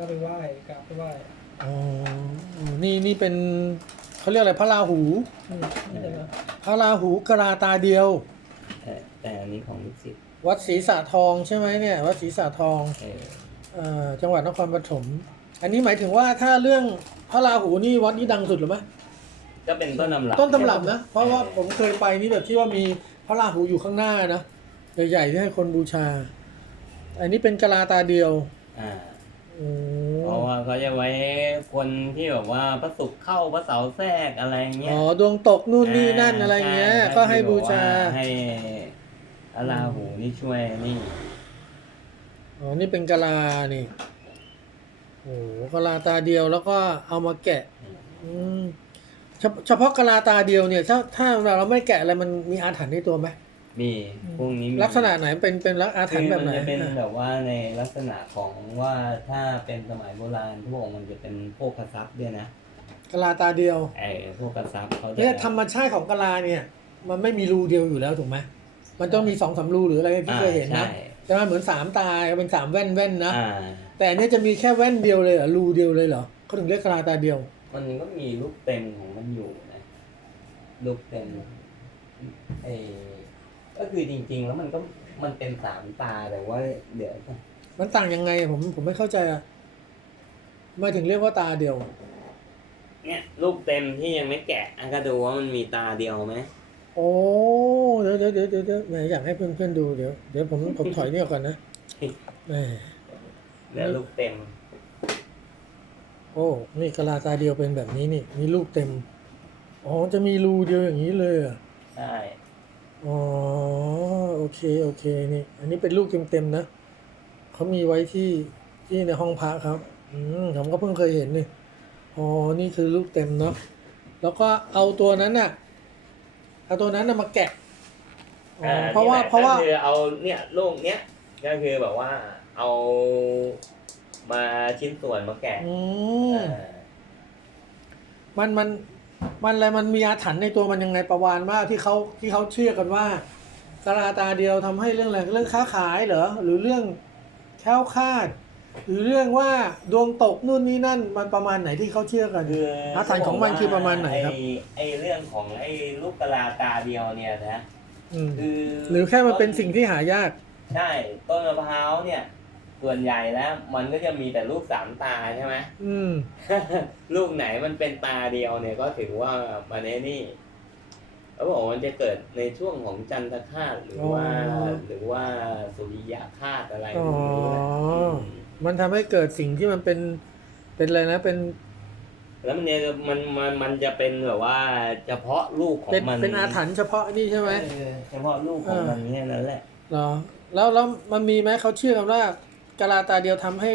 ก็ไปไหว้กราบไปไหว้อ๋อนี่นี่เป็นเขาเรียกอะไรพระราหู อืมนี่เลยนะพระราหูกราตาเดียว แต่แต่อันนี้ของลูกศิษย์วัดศรีสะทองใช่ไหมเนี่ย วัดศรีสะทองเออเอ่อจังหวัดนครปฐมอันนี้หมายถึงว่าถ้าเรื่องพระราหูนี่วัดนี้ดังสุดหรือไหมก็เป็นต้นตำรับต้นตำรับนะ เพราะว่าผมเคยไปนี่แบบที่ว่ามีพระราหูอยู่ข้างหน้านะใหญ่ๆที่ให้คนบูชา อันนี้เป็นกะลาตาเดียว อ่าโอ้ เพราะว่าเขาจะไว้คนที่แบบว่าพระศุกร์เข้าพระเสาร์แทรกอะไรเงี้อ๋ยอดวงตกนู่นนี่นั่นอะไรเงี้ยช่ก็ให้บูชาที่แบบว่ให้อาราหูนี่ช่วยนี่อ๋อนี่เป็นกะลานี่โอ้โหกะลาตาเดียวแล้วก็เอามาแกะ อืมเฉพเฉพาะกะลาตาเดียวเนี่ย ถ้าถ้าเราไม่แกะอะไรมันมีอาถรรพ์ในตัวไหม มีพวกนี้มีลักษณะไหนเป็นเป็นลักอาถรรพ์แบบไหนคือมันจะเป็นอะแบบว่าในลักษณะของว่าถ้าเป็นสมัยโบราณพวกมันจะเป็นพวกกระซับด้วยนะกะลาตาเดียวไอ้พวกกระซับเขาจะเนี่ยธรรมชาติของกะลาเนี่ย มันไม่มีรูเดียวอยู่แล้วถูกไหมมันต้องมีสองสามรูหรืออะไรที่เคยเห็นนะอ่าใช่จะมาเหมือนสามตาเป็นสามแว่นแว่นๆนะอ่าแต่อันเนี้ยจะมีแค่แว่นเดียวเลยเหรอรูเดียวเลยเหรอเขาถึงเรียกกะลาตาเดียว มันก็มีลูกเต็มของมันอยู่นะลูกเต็มไอ้ ก็คือจริง ๆ แล้วมันก็มันเป็นสามตาแต่ว่าเดี๋ยวก่อนมันต่างยังไงผมผมไม่เข้าใจอะทำไมาถึงเรียกว่าตาเดียว เนี่ยลูกเต็มที่ยังไม่แกะอะก็ดูว่ามันมีตาเดียวไหมโอ้เดี๋ยวเดี๋ยวเดี๋ยวเดี๋ยวเดี๋ยวแหมอยากให้เพื่อนเพื่อนๆดูเดี๋ยวเดี๋ยวผมผมถอยเนี่ยก่อนนะแหมแล้วลูกเต็ม โอ้นี่กะลาตาเดียวเป็นแบบนี้นี่มีลูกเต็มอ๋อจะมีรูเดียวอย่างนี้เลยเหรอใช่ อ๋อ โอเค โอเค นี่ อันนี้เป็นลูกเต็มๆนะ เขามีไว้ที่ที่ในห้องพระครับ อืม ผมก็เพิ่งเคยเห็นนี่ อ๋อ นี่คือลูกเต็มเนาะ แล้วก็เอาตัวนั้นน่ะ เอาตัวนั้นน่ะมาแกะอ๋ออ่เพราะว่านี่แหลเพราะว่าก็คือเอาเนี่ยลูกเนี้ย ก็คือแบบว่าเอามาชิ้นส่วนมาแกะอืม อ่า มันมัน มันอะไรมันมีอาถรรพ์ในตัวมันยังไงประวานว่าที่เขาที่เขาเชื่อกันว่ากะลาตาเดียวทำให้เรื่องอะไรเรื่องค้าขายเหรอหรือเรื่องแคล้วคลาด หรือเรื่องว่าดวงตกนู่นนี่นั่นมันประมาณไหนที่เขาเชื่อกันคืออาถรรพ์ของมันคือประมาณไหนครับไอ้ไอ้เรื่องของไอ้ลูกกะลาตาเดียวเนี่ยนะอืมคือหรือแค่มันเป็นสิ่งที่หายาก ใช่ต้นมะพร้าวเนี่ย ส่วนใหญ่แล้ว มันก็จะมีแต่ลูกสามตาใช่ไหมอืม ลูกไหนมันเป็นตาเดียวเนี่ยก็ถือว่ามันไอ้นี่เขาบอกว่ามันจะเกิดในช่วงของจันทคาตหรือว่า อ๋อ หรือว่าสุริยคาตอะไรอ๋อ พวกนี้แหละมมันทำให้เกิดสิ่งที่มันเป็น เป็นอะไรนะ เป็น แล้วมันเนี่ยมันมันมันจะเป็นแบบว่า เฉพาะลูกของเป็น มันเป็นอาถรรพ์เฉพาะนี่ใช่ไหม เออเฉพาะลูกของมันแค่นั้นแหละ เหรอแล้วแล้วมันมีไหมเขาเชื่อกันว่า กะลาตาเดียวทำให้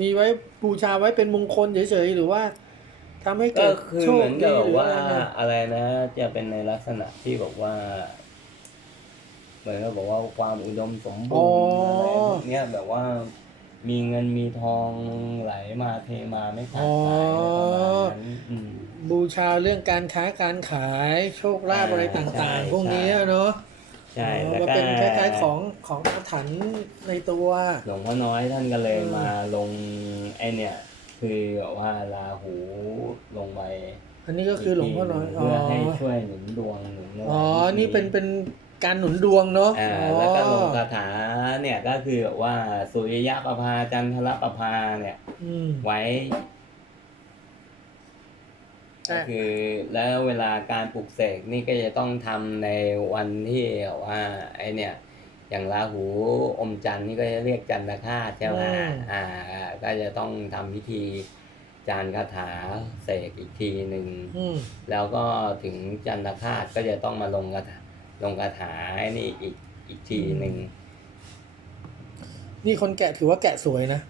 มีไว้บูชาไว้เป็นมงคลเฉยๆหรือว่าทำให้ก็เกิดคือโชเหคมือนดีกับหรือว่าอะไรนะอะไรนะ จะเป็นในลักษณะที่บอกว่า เหมือนกับบอกว่าความอุดมสมบูรณ์อะไรพวกเนี้ยแบบว่ามีเงินมีทองไหลมาเทมาไม่ขาดสายอะไรประมาณนั้นอืมบูชาเรื่องการค้าการขายโชคลาภอ่าอะไรต่างใช่ๆพวกนี้อะเนาะ ใช่อ๋อแล้วมันก็เป็นคล้ายๆของของอาถรรพ์ในตัวหลวงพ่อน้อยท่านก็เลยอืมมาลงไอเนี่ย คือแบบว่าราหูลงไปอันนี้ก็คือหลวงพ่อน้อยอ๋อเพื่อให้ช่วยหนุนดวงหนุนอะไรอ๋อพวกนี่เป็นเป็นการหนุนดวงเนาะอ่าอ๋อแล้วก็ลงคาถาเนี่ยก็คือแบบว่าสุริยะประภาจันทรประภาเนี่ยอืมไว้แต่ ก็คือแล้วเวลาการปลุกเสกนี่ก็จะต้องทำในวันที่แบบว่าไอเนี่ยอย่างราหูอมจันทร์นี่ก็จะเรียกจันทคาตใช่ไหมอ่า ก็จะต้องทำพิธีจานคาถาเสกอีกทีหนึ่งอืมแล้วก็ถึงจันทคาตก็จะต้องมาลงคาถาลงคาถาไอ้นี่อีกอีกทีหนึ่งนี่คนแกะถือว่าแกะสวยนะ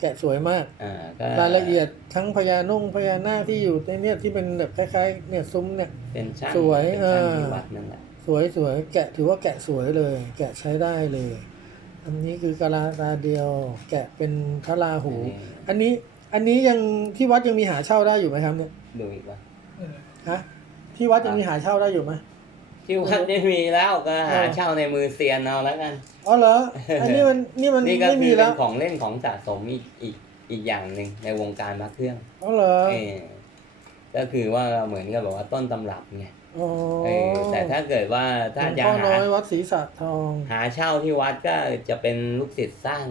แกะสวยมาก อ่าก็รายละเอียดทั้งพญานุ่งพญานาคที่อยู่ในเนี่ยที่เป็นแบบคล้ายๆเนี่ยซุ้มเนี่ย เป็นช่างสวยเป็นช่างเออที่วัดนั่นแหละสวยสวยแกะถือว่าแกะสวยเลย แกะใช้ได้เลย อันนี้คือกะลาตาเดียว แกะเป็นพระราหูอันนี้อันนี้ยังที่วัดยังมีหาเช่าได้อยู่ไหมครับเนี่ยดูอีกว่าเออฮะที่วัดยังมีหาเช่าได้อยู่ไหมจ ที่วัดไม่มีแล้วก็หาอ๋อเช่าในมือเซียนเอาแล้วกัน อ๋อเหรอ อันนี้มันนี่มันนี่ก็ไม่คืมีอเป็แล้นวของเล่นของสะสมอีกอีกอีกอย่างหนึ่งในวงการมาเครื่องอ๋อเหรอเออก็คือว่าเหมือนกับแบบว่าต้นตำรับไงอ๋อเออแต่ถ้าเกิดว่าถ้าหลวงจะพ่อหาน้อยวัดศรีสัตทองหาเช่าที่วัดก็จะเป็นลูกศิษย์สร้าง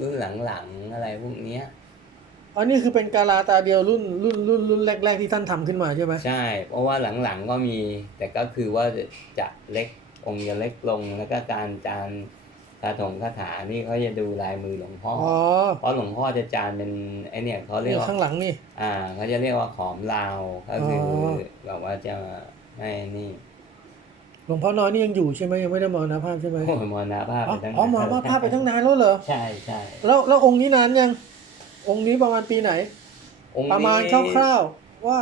รุ่นหลังๆอะไรพวกเนี้ย อันนี้คือเป็นกาลาตาเดียวรุ่นรุ่นรุ่นรุ่นแรก ๆ ที่ท่านทำขึ้นมาใช่ไหมใช่ เพราะว่าหลังๆก็มี แต่ก็คือว่าจะเล็กองค์จะเล็กลงแล้วก็การจานคาถงคาถานี่เขาจะดูลายมือหลวงพ่อออ๋อเพราะหลวงพ่อจะจานเป็นไอเนี่ยเขาเรียนี่กว่าข้างหลังนี่ อ่าเขาจะเรียกว่าขอมลาวก็คือออแบบว่าจะให้นี่หลวงพ่อน้อยนี่ยังอยู่ใช่ไหมยังไม่ได้มรณภาพใช่ไหมโอ้ยมรณภาพอ๋ไปอตั้งอ๋อมรณภาพไปตั้งนานแล้วเหรอใช่ใช่แล้วแล้วองค์นี้นานยัง องค์นี้ประมาณปีไหน องค์ประมาณนี้คร่าวๆว่า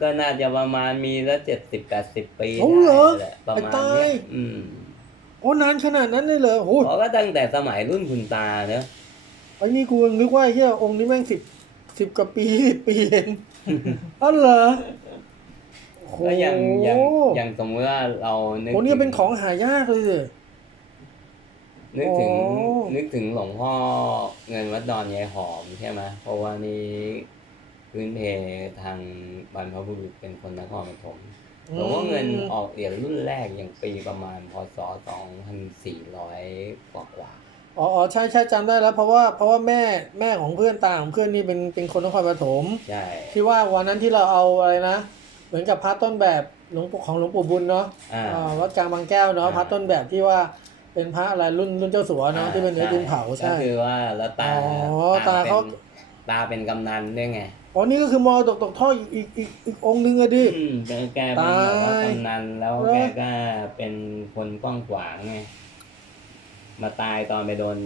ก็น่าจะประมาณมีละเจ็ดสิบแปดสิบปีโอ้เหรอได้แหละประมาณไอ้ตาเนี้ยยอืมโอ้นานขนาดนั้นเลยเหรอโอ้เพราะก็ตั้งแต่สมัยรุ่นคุณตาเนอะไอ้นี่กูยังนึกว่าไอ้เฮียองค์นี้แม่งสิบสิบกว่าปีสิบปีเองอ๋อเหรอโอ้โหก็อย่างอย่างอย่างสมมติว่าเรานึกโอ้นี่ถึงเป็นของหายากเลยสิ นึกถึงโอ้ นึกถึงหลวงพ่อเงินวัดดอนยายหอมใช่ไหมเพราะว่านี่พื้นเพทางบรรพบุรุษเป็นคนนครปฐมหลวงพ่อเงินออกเหรียญรุ่นแรกอย่างปีประมาณพศสองพันสี่ร้อยกว่ากว่าอ๋ออ๋อใช่ใช่จำได้แล้ว เพราะว่าเพราะว่าแม่แม่ของเพื่อนตาของเพื่อนนี่เป็นเป็นคนนครปฐมใช่ที่ว่าวันนั้นที่เราเอาอะไรนะ เหมือนกับพระต้นแบบหลวงปู่ของหลวงปู่บุญเนาะอ่าอ่าวัดกลางบางแก้วเนาะอ่าพระต้นแบบที่ว่า เป็นพระอะไรรุ่นรุ่นเจ้าสัวเนาะที่เป็นเนื้อดินเผาก็ใช่คือว่าแล้วตาอ๋อตาเขาเป็นตาเป็นกำนันด้วยไงอ๋อนี่ก็คือมรดกตกทอดอีกอีกอีกอีกองค์นึงอะดิอืมแกแกเป็นแบบว่าตายกำนันแล้วเหรอแกก็เป็นคนกว้างขวางไงมาตายตอนไปโดน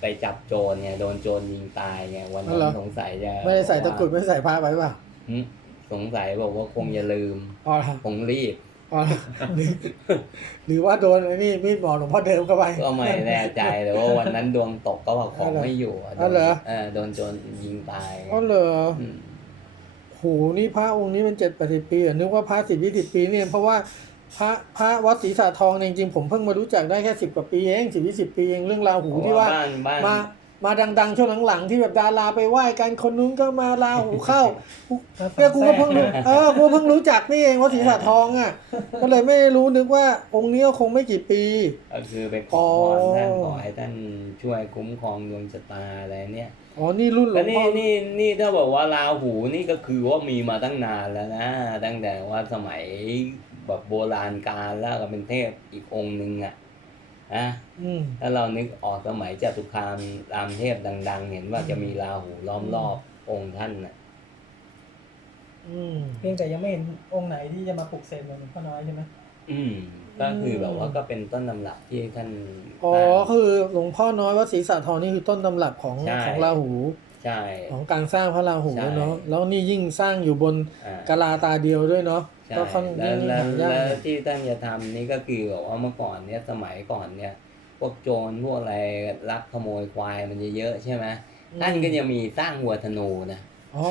ไปจับโจรไงโดนโจรยิงตายไงวันนั้นสงสัยจะไม่ได้ใส่ตะกรุดไม่ได้ใส่ผ้าไปเปล่าหึสงสัยบอกว่าคงจะลืมอ๋อเหรอคงรีบอ๋อเหรอหรือหรือว่าโดนไอ้นี่มีดหมอหลวงพ่อเดิมเข้าไป ก็ไม่แน่ใจแต่ว่าวันนั้นดวงตกก็ว่าของอ๋อเหรอไม่อยู่ะอ๋อเหรอเออโดนโจรยิงตายอ๋อเหรออืมโหนี่พระองค์นี้มันเจ็ดแปดสิบปีอะนึกว่าพระสิบยี่สิบปีเนี่ยเพราะว่าพระพระวัดศรีสาทองเนี่ยจริงๆผมเพิ่งมารู้จักได้แค่สิบกว่าปีเองสิบยี่สิบปีเองเรื่องราวหูที่ว่าบ้านบ้านมา มาดัง ๆ ช่วงหลังๆที่แบบดาราไปไหว้กันคนนู้นก็มาลาหูเข้าเนี่ยกูก็เพิ่งรู้เออกูก็เพิ่งรู้จักนี่เองว่าศรีสาทองอะ ก็เลยไม่รู้นึกว่าองค์นี้ก็คงไม่กี่ปีก็คือไปขอ๋ออพรท่านขอให้ท่านช่วยคุ้มครองดวงชะตาอะไรเนี่ยอ๋อนี่รุ่นหลแล้ววงนี่พ่อนี่นี่ถ้าบอกว่าราหูนี่ก็คือว่ามีมาตั้งนานแล้วนะตั้งแต่ว่าสมัยแบบโบราณกาลแล้วก็เป็นเทพอีกองค์หนึ่งอะ นะอืมถ้าเรานึกออกสมัยจตุคามรามเทพดัง ๆ เห็นว่าจะมีราหูล้อมรอบองค์ท่านน่ะอืมเพียงแต่ยังไม่เห็นองค์ไหนที่จะมาปลุกเสกเหมือนหลวงพ่อน้อยใช่ไหมอืม ก็คือแบบว่าก็เป็นต้นตำรับที่ท่านอ๋อตั้งคือหลวงพ่อน้อยวัดศรีสาทองนี่คือต้นตำรับของใช่ของราหูใช่ของการสร้างพระราหูใช่เนาะแล้วนี่ยิ่งสร้างอยู่บนอ่ากะลาตาเดียวด้วยเนาะ ใช่ก็ค่อนแล้ยิ่วงแล้วหายากแล้วที่ท่านจะทำนี่ก็คือแบบว่าเมื่อก่อนเนี่ยสมัยก่อนเนี่ย พวกโจรพวกอะไรลักขโมยควายมันเยอะๆใช่ไหมท่านก็จะมีสร้างวัวธนูนะอ๋อ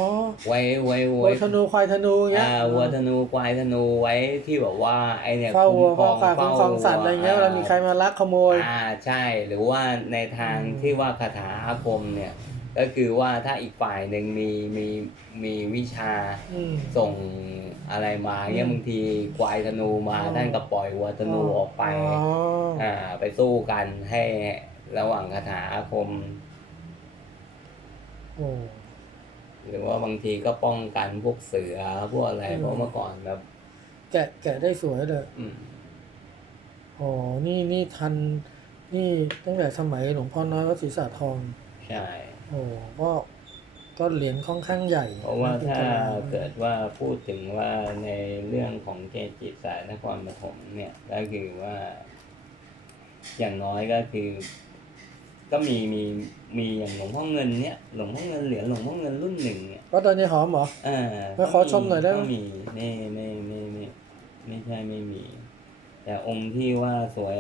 ไว้ไว้วัไว้วธนูควายธนูเงี้ย อ่าวัวธนูควายธนูไว้ที่แบบว่าไอเนี่ยเฝ้าวัวคุ้เฝ้ามครองควายคุ้มครองสัตว์อะไรเงี้ยเวลามีใครมาลักขโมย อ่าใช่หรือว่าในทางอืมที่ว่าคาถาอาคมเนี่ย ก็คือว่าถ้าอีกฝ่ายหนึ่งมีมีมีวิชาอืม ส่งอะไรมาเนี่ยอืมบางทีควายธนูมาอ๋อ ท่านก็ปล่อยวัวธนูออกไปอ๋อออ่าไปสู้กันให้ระหว่างคาถาอาคม โอ้ หรือว่าบางทีก็ป้องกันพวกเสือพวกอะไรอืม เพราะเมื่อก่อนแบบแกะแกะได้สวยเลยอืมอ๋อนี่นี่ทัน นี่ตั้งแต่สมัยหลวงพ่อน้อยวัดศรีสาทอง ใช่ โอ้ก็ก็เหรียญค่อนข้างใหญ่ เพราะว่าป็นถ้ากะลเกิดว่าพูดถึงว่าในเรื่องของเกจิสายนครปฐมเนี่ยก็คือว่า อย่างน้อยก็คือ ก็มีมีมีอย่างหลวงพ่อเงินเนี่ยหลวงพ่อเงินเหรียญหลวงพ่อเงินรุ่นหนึ่งเนี่ยวัดดอนยายหอมเหรออ่าไปขอชมหน่อยได้ไหมก็มีไม่ไม่ไม่ไม่ไม่ใช่ไม่มี แต่องค์ที่ว่าสวย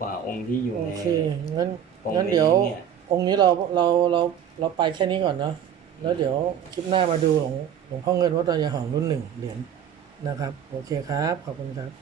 กว่าองค์ที่อยู่โอในเคงั้นองค์งั้นเดี๋ยวนี้เนี่ย องค์นี้เราเราเราเราไปแค่นี้ก่อนเนาะแล้วเดี๋ยวคลิปหน้ามาดูของหลวงพ่อเงินวัดดอนยายหอมรุ่นหนึ่งเหรียญนะครับ โอเคครับ ขอบคุณครับ